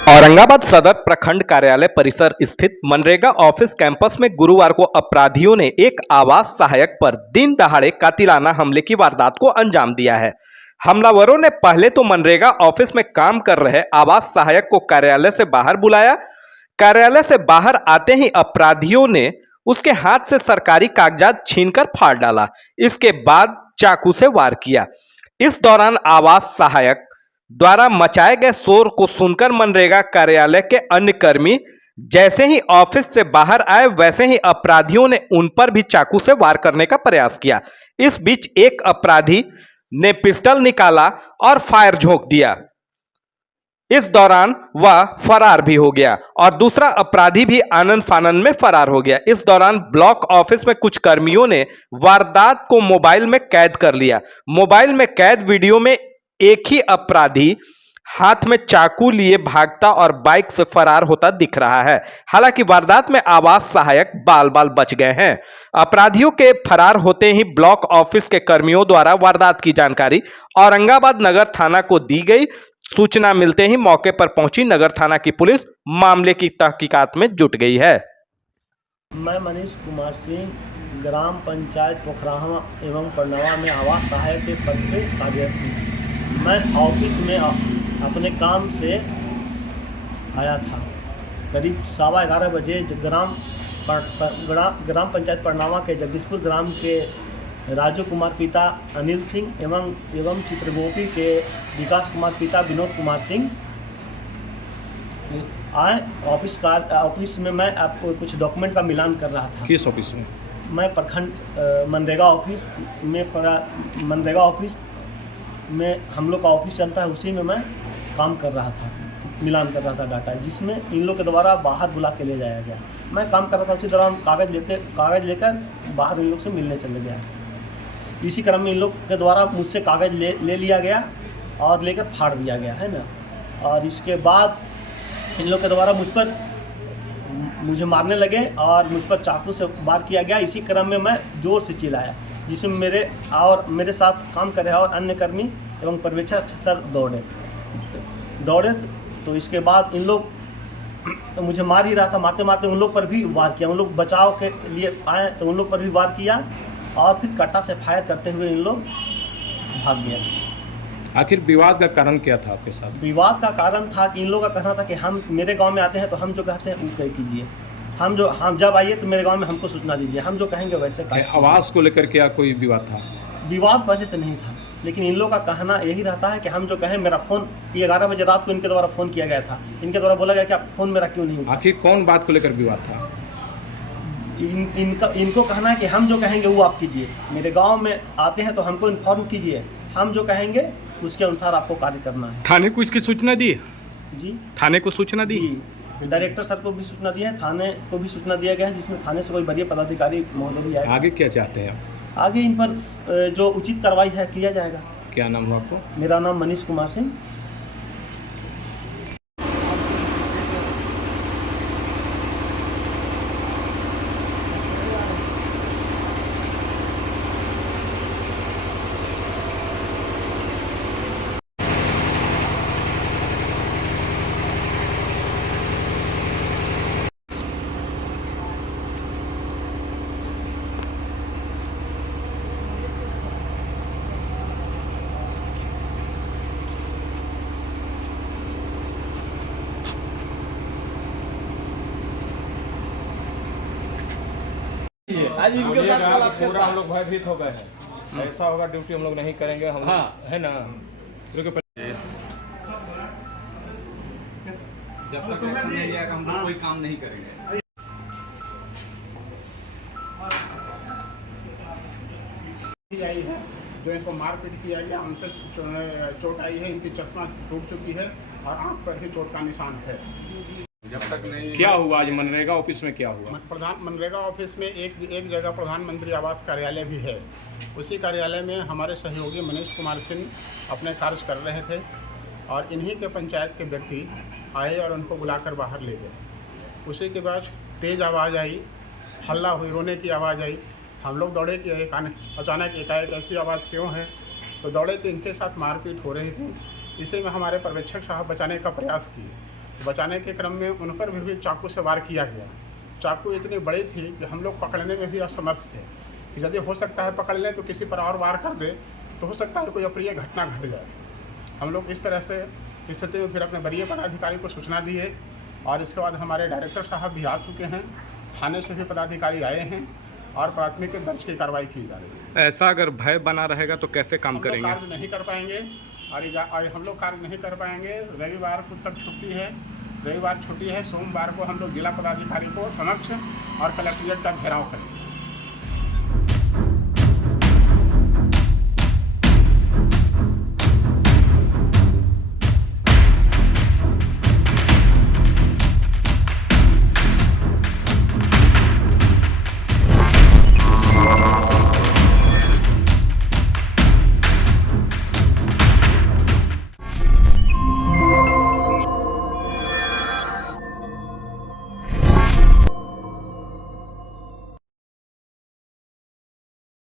औरंगाबाद सदर प्रखंड कार्यालय परिसर स्थित मनरेगा ऑफिस कैंपस में गुरुवार को अपराधियों ने एक आवास सहायक पर दिन दहाड़े कातिलाना हमले की वारदात को अंजाम दिया है। हमलावरों ने पहले तो मनरेगा ऑफिस में काम कर रहे आवास सहायक को कार्यालय से बाहर बुलाया। कार्यालय से बाहर आते ही अपराधियों ने उसके हाथ से सरकारी कागजात छीनकर फाड़ डाला। इसके बाद चाकू से वार किया। इस दौरान आवास सहायक द्वारा मचाए गए शोर को सुनकर मनरेगा कार्यालय के अन्य कर्मी जैसे ही ऑफिस से बाहर आए वैसे ही अपराधियों ने उन पर भी चाकू से वार करने का प्रयास किया। इस बीच एक अपराधी ने पिस्टल निकाला और फायर झोंक दिया। इस दौरान वह फरार भी हो गया और दूसरा अपराधी भी आनंद फानंद में फरार हो गया। इस दौरान ब्लॉक ऑफिस में कुछ कर्मियों ने वारदात को मोबाइल में कैद कर लिया। मोबाइल में कैद वीडियो में एक ही अपराधी हाथ में चाकू लिए भागता और बाइक से फरार होता दिख रहा है। हालांकि वारदात में आवास सहायक बाल बाल बच गए हैं। अपराधियों के फरार होते ही ब्लॉक ऑफिस के कर्मियों द्वारा वारदात की जानकारी औरंगाबाद नगर थाना को दी गई। सूचना मिलते ही मौके पर पहुंची नगर थाना की पुलिस मामले की तहकीकात में जुट गई है। मैं मनीष कुमार सिंह ग्राम पंचायत पोखराहा एवं परनवा में आवास सहायक के पद पर कार्यरत हूँ। मैं ऑफिस में अपने काम से आया था। करीब 11:15 बजे ग्राम पंचायत परनवा के जगदीशपुर ग्राम के राजू कुमार पिता अनिल सिंह एवं चित्रगोपी के विकास कुमार पिता विनोद कुमार सिंह आए ऑफिस में। मैं आपको कुछ डॉक्यूमेंट का मिलान कर रहा था। किस ऑफिस में? मैं प्रखंड मनरेगा ऑफिस में हम लोग का ऑफिस चलता है, उसी में मैं काम कर रहा था, मिलान कर रहा था डाटा, जिसमें इन लोग के द्वारा बाहर बुला के ले जाया गया। मैं काम कर रहा था, उसी दौरान कागज़ लेकर बाहर इन लोग से मिलने चले गया। इसी क्रम में इन लोग के द्वारा मुझसे कागज़ ले लिया गया और लेकर फाड़ दिया गया है ना। और इसके बाद इन लोग के द्वारा मुझे मारने लगे और मुझ पर चाकू से वार किया गया। इसी क्रम में मैं ज़ोर से चिल्लाया, जिसमें मेरे साथ काम कर रहे और अन्य कर्मी एवं पर्यवेक्षक सर दौड़े। तो इसके बाद इन लोग तो मुझे मार ही रहा था, मारते मारते उन लोग पर भी वार किया। उन लोग बचाव के लिए आए तो उन लोग पर भी वार किया और फिर कट्टा से फायर करते हुए इन लोग भाग गया। आखिर विवाद का कारण क्या था आपके साथ? विवाद का कारण था कि इन लोगों का कहना था कि हम मेरे गांव में आते हैं तो हम जो कहते हैं वो कह कीजिए, हम जब आइए तो मेरे गांव में हमको सूचना दीजिए, हम जो कहेंगे वैसे। आवास को लेकर क्या कोई विवाद था? विवाद पहले से नहीं था, लेकिन इन लोगों का कहना यही रहता है कि हम जो कहें। मेरा फ़ोन 11 बजे रात को इनके द्वारा फ़ोन किया गया था। इनके द्वारा बोला गया कि आप फ़ोन मेरा क्यों नहीं हुआ। आखिर कौन बात को लेकर विवाद था? इनको कहना है कि हम जो कहेंगे वो आप कीजिए, मेरे गांव में आते हैं तो हमको इन्फॉर्म कीजिए, हम जो कहेंगे उसके अनुसार आपको कार्य करना है। थाने को इसकी सूचना दी? जी, थाने को सूचना दी? डायरेक्टर सर को भी सूचना दी है, थाने को भी सूचना दिया गया है, जिसमें थाने से कोई वरीय पदाधिकारी महोदय भी आए। आगे क्या चाहते हैं आप? आगे इन पर जो उचित कार्रवाई है किया जाएगा। क्या नाम हुआ आपको? मेरा नाम मनीष कुमार सिंह। आज इनके साथ पूरा हम लोग भयभीत हो गए हैं। ऐसा होगा ड्यूटी हम लोग नहीं करेंगे हम। हाँ है ना, क्योंकि जब तक एक्शन नहीं लिया हम लोग कोई काम नहीं करेंगे। आई है जो इनको मारपीट किया गया, उनसे चोट आई है, इनकी चश्मा टूट चुकी है और आंख पर भी चोट का निशान है। जब तक नहीं क्या हुआ आज मनरेगा ऑफिस में? क्या हुआ? मनरेगा ऑफिस में एक जगह प्रधानमंत्री आवास कार्यालय भी है। उसी कार्यालय में हमारे सहयोगी मनीष कुमार सिंह अपने कार्य कर रहे थे और इन्हीं के पंचायत के व्यक्ति आए और उनको बुलाकर बाहर ले गए। उसी के बाद तेज़ आवाज़ आई, हल्ला हुई, रोने की आवाज़ आई। हम लोग दौड़े कि अचानक एकाएक ऐसी आवाज़ क्यों है, तो दौड़े तो इनके साथ मारपीट हो रही थी। इसी में हमारे पर्यवेक्षक साहब बचाने का प्रयास किए, बचाने के क्रम में उन पर भी चाकू से वार किया गया। चाकू इतनी बड़ी थी कि हम लोग पकड़ने में भी असमर्थ थे कि यदि हो सकता है पकड़ लें तो किसी पर और वार कर दे तो हो सकता है कोई अप्रिय घटना घट जाए। हम लोग इस तरह से स्थिति में फिर अपने वरीय पदाधिकारी को सूचना दिए और इसके बाद हमारे डायरेक्टर साहब भी आ चुके हैं, थाने से भी पदाधिकारी आए हैं और प्राथमिकी दर्ज की कार्रवाई की जा रही है। ऐसा अगर भय बना रहेगा तो कैसे काम हम लोग करेंगे? कार्य नहीं कर पाएंगे और हम लोग कार्य नहीं कर पाएंगे। रविवार को तक छुट्टी है, रविवार छुट्टी है, सोमवार को हम लोग जिला पदाधिकारी को समक्ष और कलेक्ट्रेट का घेराव करेंगे।